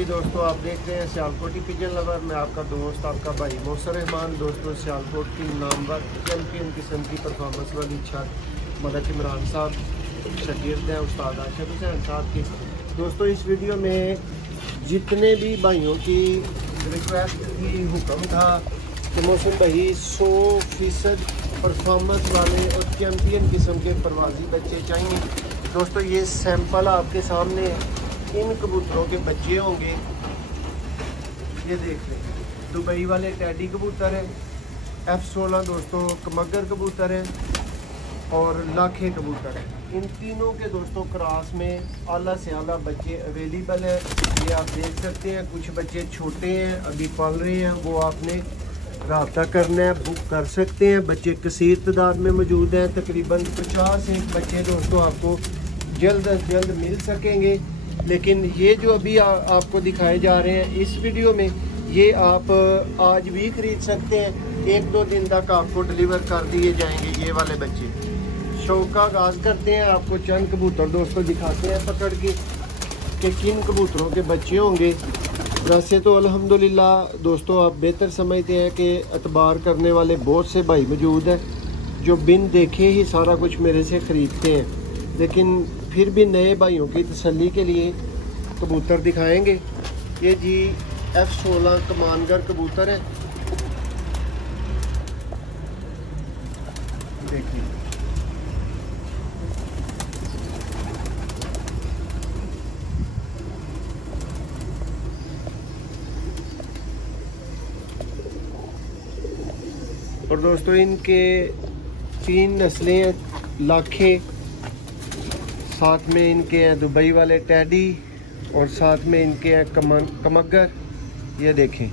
जी दोस्तों, आप देख रहे हैं सियालकोटी पिजन लवर। मैं आपका दोस्त, आपका भाई मौसर रहमान। दोस्तों, सियालकोट की नामवर चैम्पियन किस्म की परफॉर्मेंस वाली छत मलक इमरान साहब शागिर्द हैं उस्ताद आशिक हुसैन साहब की। दोस्तों, इस वीडियो में जितने भी भाइयों की रिक्वेस्ट की हुक्म था कि मौसम भाई 100% परफॉर्मेंस वाले और चैम्पियन किस्म के परवाजी बच्चे चाहिए। दोस्तों, ये सैंपल आपके सामने इन कबूतरों के बच्चे होंगे। ये देख लें, दुबई वाले टैडी कबूतर है, F16 दोस्तों कमगर कबूतर है और लाखे कबूतर है। इन तीनों के दोस्तों क्रॉस में आला से आला बच्चे अवेलेबल है। ये आप देख सकते हैं। कुछ बच्चे छोटे हैं, अभी पल रहे हैं, वो आपने राब्ता करना है, बुक कर सकते हैं। बच्चे कसीर तादाद में मौजूद हैं। तकरीबन 50 एक बच्चे दोस्तों आपको जल्द अज जल्द मिल सकेंगे। लेकिन ये जो अभी आपको दिखाए जा रहे हैं इस वीडियो में, ये आप आज भी खरीद सकते हैं। 1-2 दिन तक आपको डिलीवर कर दिए जाएंगे ये वाले बच्चे। शौक का आगाज़ करते हैं। आपको चंद कबूतर दोस्तों दिखाते हैं पकड़ के कि किन कबूतरों के बच्चे होंगे। वैसे तो अल्हम्दुलिल्लाह दोस्तों, आप बेहतर समझते हैं कि एतबार करने वाले बहुत से भाई मौजूद हैं जो बिन देखे ही सारा कुछ मेरे से ख़रीदते हैं। लेकिन फिर भी नए भाइयों की तसल्ली के लिए कबूतर दिखाएंगे। ये जी F16 कमानगर कबूतर है। देखिए, और दोस्तों इनके 3 नस्लें हैं। लाखे, साथ में इनके हैं दुबई वाले टैडी और साथ में इनके हैं कमगर। ये देखें,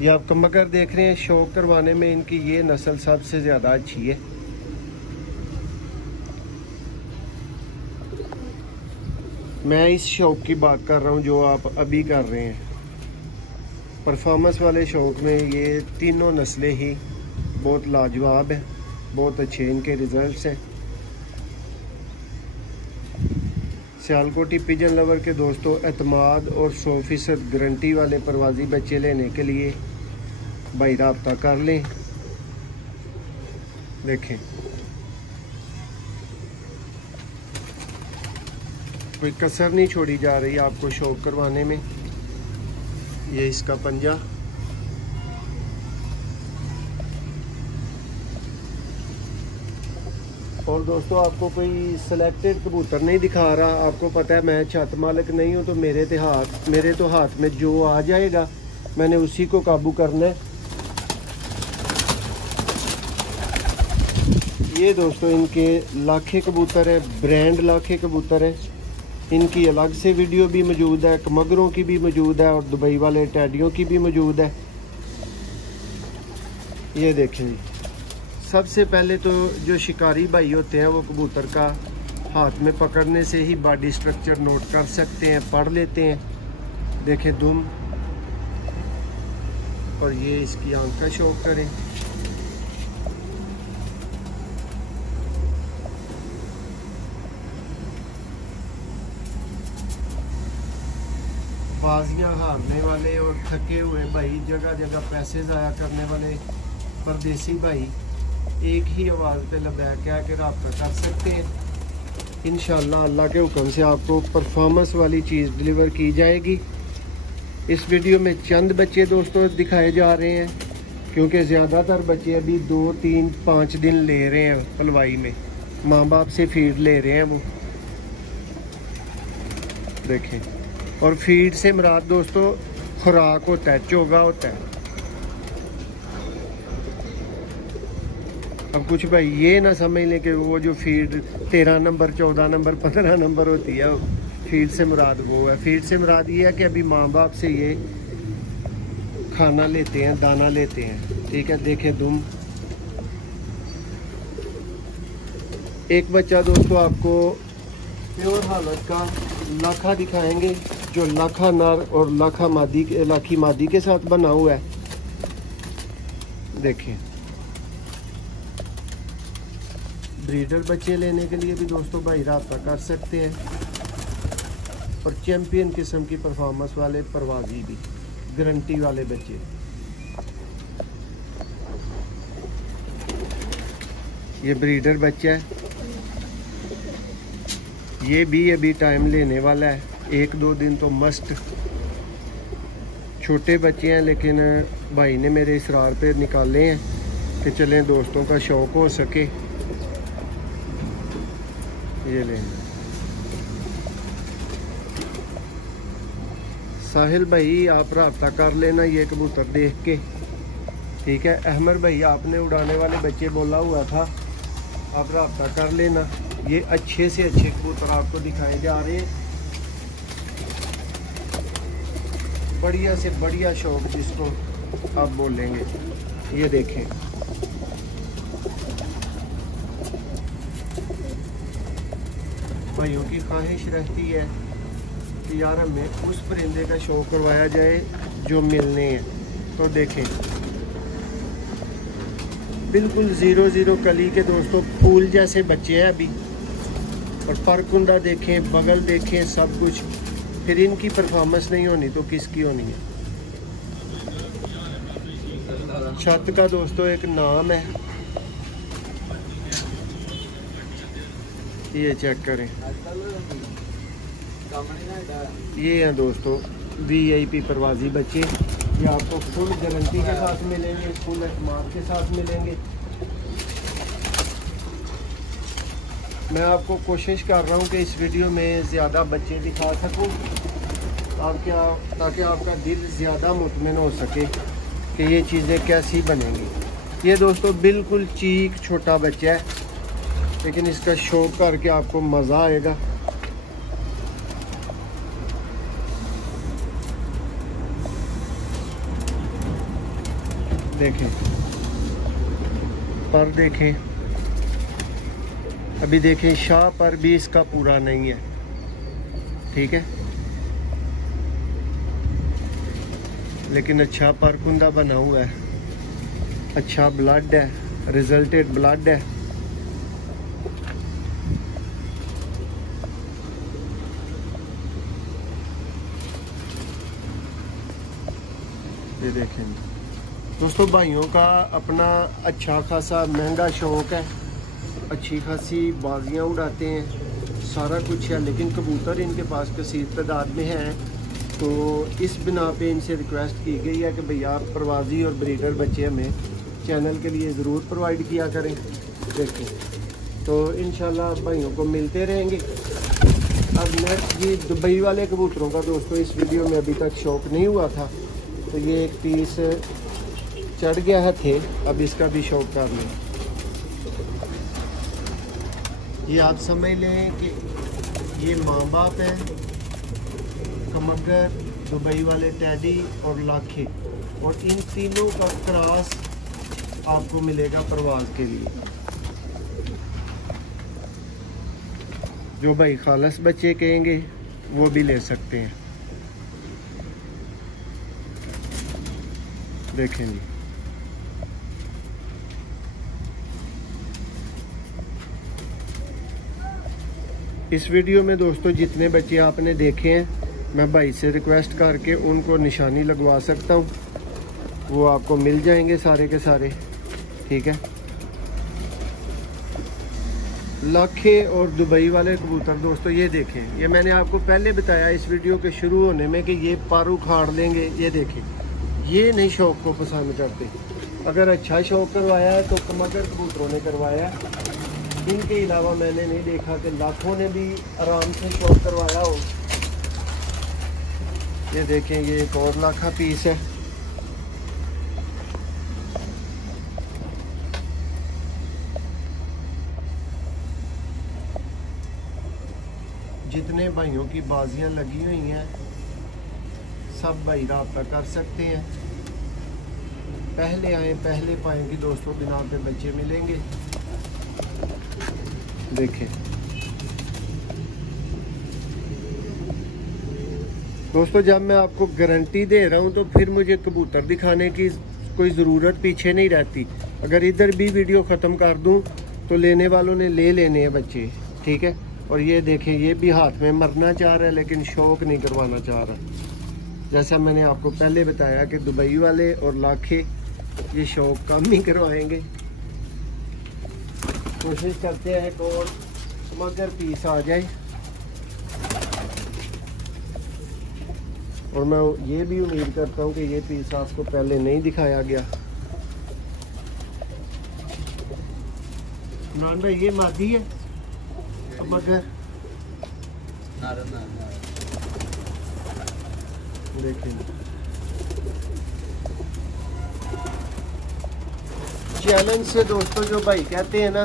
ये आप कमगर देख रहे हैं। शौक करवाने में इनकी ये नस्ल सबसे ज़्यादा अच्छी है। मैं इस शौक की बात कर रहा हूँ जो आप अभी कर रहे हैं। परफॉर्मेंस वाले शौक में ये तीनों नस्लें ही बहुत लाजवाब हैं, बहुत अच्छे इनके रिज़ल्ट्स हैं। सियालकोटी पिजन लवर के दोस्तों एतमाद और 100% गारंटी वाले परवाजी बच्चे लेने के लिए भाई राब्ता कर लें। देखें, कोई कसर नहीं छोड़ी जा रही आपको शौक करवाने में। ये इसका पंजा, और दोस्तों आपको कोई सिलेक्टेड कबूतर नहीं दिखा रहा। आपको पता है मैं छत मालिक नहीं हूँ, तो मेरे तो हाथ में जो आ जाएगा मैंने उसी को काबू करना है। ये दोस्तों इनके लाखे कबूतर है, ब्रांड लाखे कबूतर है। इनकी अलग से वीडियो भी मौजूद है, कमगरों की भी मौजूद है और दुबई वाले टैडियों की भी मौजूद है। ये देखें जी, सबसे पहले तो जो शिकारी भाई होते हैं वो कबूतर का हाथ में पकड़ने से ही बॉडी स्ट्रक्चर नोट कर सकते हैं, पढ़ लेते हैं। देखें दुम, और ये इसकी आंख का शौक करें। बाजियां हारने वाले और थके हुए भाई, जगह जगह पैसे ज़ाया करने वाले परदेसी भाई एक ही आवाज़ पे लबैक कह के रब्ता कर सकते हैं। इंशाअल्लाह अल्लाह के हुक्म से आपको परफॉर्मेंस वाली चीज़ डिलीवर की जाएगी। इस वीडियो में चंद बच्चे दोस्तों दिखाए जा रहे हैं, क्योंकि ज़्यादातर बच्चे अभी 2, 3, 5 दिन ले रहे हैं पलवाई में, माँ बाप से फीड ले रहे हैं वो। देखें, और फीड से मुराद दोस्तों खुराक होता है, चोगा होता है। अब कुछ भाई ये ना समझ लें कि वो जो फीड 13 नंबर, 14 नंबर, 15 नंबर होती है, फीड से मुराद वो है। फीड से मुराद ये है कि अभी माँ बाप से ये खाना लेते हैं, दाना लेते हैं। ठीक है, देखें दुम। एक बच्चा दोस्तों आपको प्योर हालत का लाखा दिखाएंगे, जो लाखा नर और लाखी मादी के साथ बना हुआ है। देखें, ब्रीडर बच्चे लेने के लिए भी दोस्तों भाई राब्ता कर सकते हैं। और चैम्पियन किस्म की परफॉर्मेंस वाले परवाजी भी, गारंटी वाले बच्चे। ये ब्रीडर बच्चा है, ये भी अभी टाइम लेने वाला है, 1-2 दिन तो मस्ट। छोटे बच्चे हैं लेकिन भाई ने मेरे इसरार पे निकाले हैं कि चलें दोस्तों का शौक़ हो सके। ये लें साहिल भाई, आप रब्ता कर लेना ये कबूतर देख के, ठीक है। अहमद भाई, आपने उड़ाने वाले बच्चे बोला हुआ था, आप रब्ता कर लेना। ये अच्छे से अच्छे कबूतर आपको दिखाए जा रहे हैं, बढ़िया से बढ़िया शौक जिसको आप बोलेंगे। ये देखें, भाइयों की ख्वाहिश रहती है कि यार हमें उस परिंदे का शौक करवाया जाए जो मिलने हैं। तो देखें, बिल्कुल 0-0 कली के दोस्तों, फूल जैसे बच्चे हैं अभी। और परकुंदा देखें, बगल देखें, सब कुछ। फिर इनकी परफॉर्मेंस नहीं होनी तो किसकी होनी है। छत का दोस्तों एक नाम है, ये चेक करें। ये हैं दोस्तों VIP परवाजी बच्चे, ये आपको फुल गारंटी के साथ मिलेंगे, फुल एतमाद के साथ मिलेंगे। मैं आपको कोशिश कर रहा हूँ कि इस वीडियो में ज़्यादा बच्चे दिखा सकूँ ताकि आपका दिल ज़्यादा मुतमिन हो सके कि ये चीज़ें कैसी बनेंगी। ये दोस्तों बिल्कुल चीक छोटा बच्चा है, लेकिन इसका शौक करके आपको मज़ा आएगा। देखें पर, देखें अभी, देखें शाह पर भी इसका पूरा नहीं है, ठीक है। लेकिन अच्छा परकुंदा बना हुआ है, अच्छा ब्लड है, रिजल्टेड ब्लड है। ये देखें दोस्तों, भाइयों का अपना अच्छा खासा महंगा शौक़ है, अच्छी खासी बाजियाँ उड़ाते हैं, सारा कुछ है। लेकिन कबूतर इनके पास कसीर तादाद में हैं, तो इस बिना पे इनसे रिक्वेस्ट की गई है कि भैया आप परवाजी और ब्रीडर बच्चे हमें चैनल के लिए ज़रूर प्रोवाइड किया करें। देखो तो इंशाल्लाह भाइयों को मिलते रहेंगे। अब नेक्स्ट जी दुबई वाले कबूतरों का दोस्तों इस वीडियो में अभी तक शौक़ नहीं हुआ था, तो ये एक पीस चढ़ गया है थे, अब इसका भी शौक़ कर लें। ये आप समझ लें कि ये माँ बाप है, कमगर, दुबई वाले टैडी और लाखे, और इन तीनों का क्रॉस आपको मिलेगा परवाज़ के लिए। जो भाई खालस बच्चे कहेंगे वो भी ले सकते हैं। देखें जी, इस वीडियो में दोस्तों जितने बच्चे आपने देखे हैं, मैं भाई से रिक्वेस्ट करके उनको निशानी लगवा सकता हूँ, वो आपको मिल जाएंगे सारे के सारे, ठीक है। लाखे और दुबई वाले कबूतर दोस्तों ये देखें, ये मैंने आपको पहले बताया इस वीडियो के शुरू होने में कि ये पर उखाड़ देंगे। ये देखें, ये नहीं शौक़ को पसंद करते। अगर अच्छा शौक़ करवाया है तो कमगर कबूतरों ने करवाया है, इनके अलावा मैंने नहीं देखा कि लाखों ने भी आराम से शौक़ करवाया हो। ये देखें, ये एक और लाखा पीस है। जितने भाइयों की बाजियां लगी हुई हैं सब भाई राब्ता कर सकते हैं। पहले आए पहले पाएंगे दोस्तों, बिना पे बच्चे मिलेंगे। देखें दोस्तों, जब मैं आपको गारंटी दे रहा हूं तो फिर मुझे कबूतर दिखाने की कोई ज़रूरत पीछे नहीं रहती। अगर इधर भी वीडियो ख़त्म कर दूं तो लेने वालों ने ले लेने हैं बच्चे, ठीक है। और ये देखें, ये भी हाथ में मरना चाह रहा है लेकिन शौक नहीं करवाना चाह रहा। जैसा मैंने आपको पहले बताया कि दुबई वाले और लाखे ये शौक कम ही करवाएंगे। कोशिश करते हैं कि और मगर पीस आ जाए। और मैं ये भी उम्मीद करता हूँ कि ये पीस आपको पहले नहीं दिखाया गया। इमरान भाई ये मादी है मगर देखिए, चैलेंज से दोस्तों जो भाई कहते हैं ना,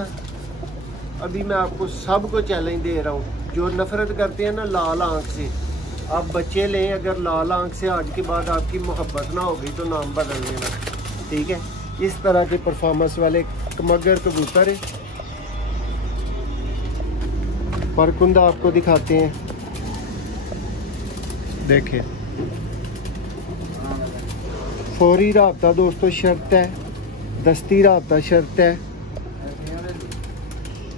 अभी मैं आपको सबको चैलेंज दे रहा हूँ। जो नफरत करते हैं ना लाल आंख से, आप बच्चे लें, अगर लाल आंख से आज के बाद आपकी मोहब्बत ना होगी तो नाम बदल लेना, ठीक है। इस तरह के परफॉर्मेंस वाले मगर कबूतर है। परकुंदा आपको दिखाते हैं, देखें। फौरी राब्ता दोस्तों शर्त है, दस्ती राब्ता शर्त है।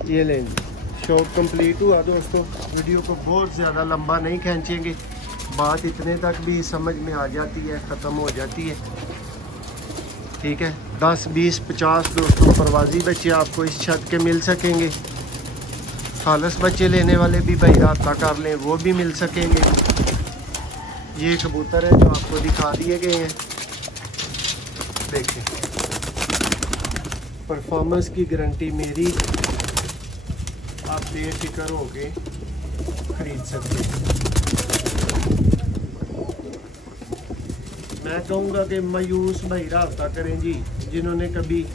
ये लें, शौक कंप्लीट हुआ दोस्तों। वीडियो को बहुत ज़्यादा लंबा नहीं खींचेंगे, बात इतने तक भी समझ में आ जाती है, ख़त्म हो जाती है, ठीक है। 10, 20, 50 दोस्तों परवाजी बच्चे आपको इस छत के मिल सकेंगे। खालस बच्चे लेने वाले भी भाई राब्ता कर लें, वो भी मिल सकेंगे। ये कबूतर है जो आपको दिखा दिए गए हैं, देखें। परफॉर्मेंस की गारंटी मेरी, आप बेफिक्र होके खरीद सकते हैं। मैं कहूँगा कि मायूस भाई राब्ता करें जी, जिन्होंने कभी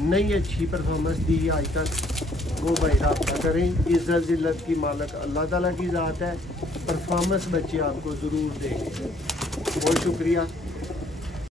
नहीं अच्छी परफॉर्मेंस दी आज तक, वो भाई राब्ता करें। इज़्ज़त ज़िल्लत की मालक अल्लाह ताला की ज़ात है। परफॉर्मेंस बच्चे आपको ज़रूर देंगे। बहुत शुक्रिया।